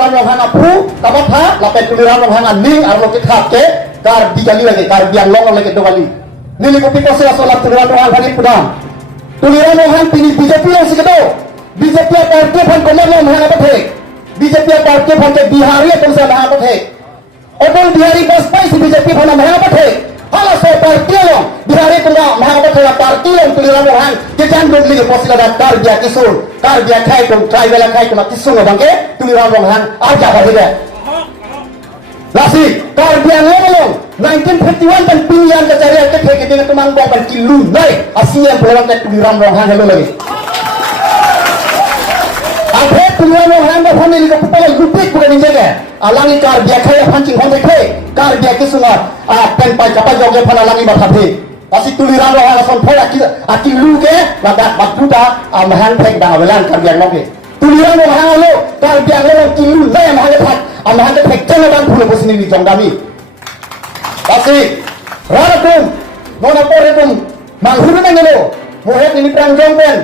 tuliran yang hang apu kamat ha lapet tuliran yang hang ning ar lokit hak ke kar dikali lagi kar biang long lagi dua kali nili kopi kose asolat tuliran yang hang hari pudam tuliran yang hang pini BJP yang sekedo BJP partai pan komar yang hang apa thek BJP partai pan ke Bihari atau sa hang apa thek Atal Bihari Bajpai si BJP pan hang apa thek hala so partai yang Bihari tunda hang apa thek partai yang tuliran yang hang kejan dong lagi posila da kar dia kisul kar dia khai tong trai bela khai tong kisul bangke tuliran yang hang aja bahida Lasi, kar dia ngomong 1951 dan pilihan kejadian ketika dengan teman bawa kilu naik asia pulang ke tuliran yang hang hello lagi Apa tuliran yang hang dah family ke kepala lupik bukan injaga alangi kar dia khai pancing hong khai kar dia kisunga pen pai kapal joge pala alangi bathapi Pasti tuliran yang hang son phola aki lu ke ladak batuta hang pek dah belan kar dia ngoge tuliran yang hang lo kar dia ngomong kilu naik hang pek hang pek jangan pulau posini di jongdami Pasti rarakum nona porekum manghuru nangelo mohet ini perang jongben